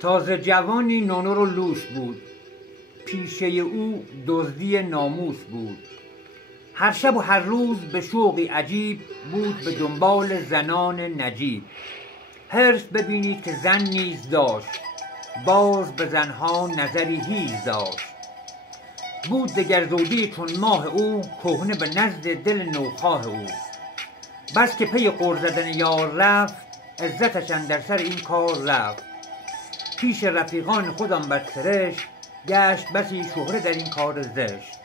تازه جوانی نونور و لوس بود، پیشه او دزدی ناموس بود. هر شب و هر روز به شوقی عجیب بود به دنبال زنان نجیب. حرص ببینید که زن نیز داشت، باز به زنها نظری هیز داشت. بود دگر زوجه چون ماه او، کهنه به نزد دل نوخواه او. بس که پی غر زدن یار رفت، عزتش اندر سر این کار رفت. پیش رفیقان خود آمد سرشت، گشت بسی شهره در این کار زشت.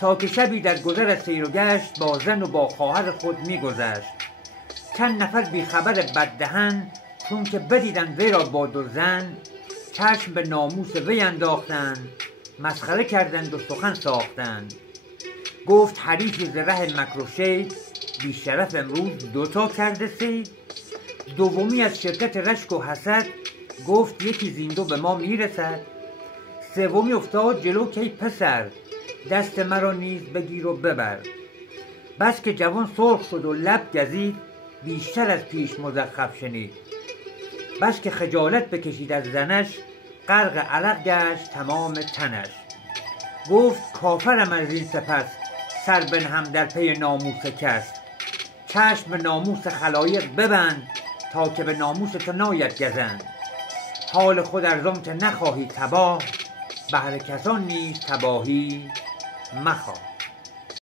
تا که شبی در گذر از سیر و گشت، با زن و با خواهر خود می گذشت. چند نفر بی خبر بددهن، چون که بدیدند وی را با دو زن، چشم به ناموس وی انداختند، مسخره کردند و سخن ساختند. گفت حریفی ز ره مکر و شید، بی شرف امروز دوتا کرده صید. دومی از شدت رشک و حسد، گفت یکی زین دو به ما میرسد. سومی افتاد جلو که ای پسر، دست مرا نیز بگیر و ببر. بس که جوان سرخ شد و لب گزید، بیشتر از پیش مزخرف شنید. بس که خجالت بکشید از زنش، غرق عرق گشت تمام تنش. گفت کافرم از این سپس، سر بنهم در پی ناموس کس. چشم به ناموس خلایق ببند، تا که به ناموس تو ناید گزند. حال خود ارزم که نخواهی تباه، بهر کسان نیز تباهی مخواه.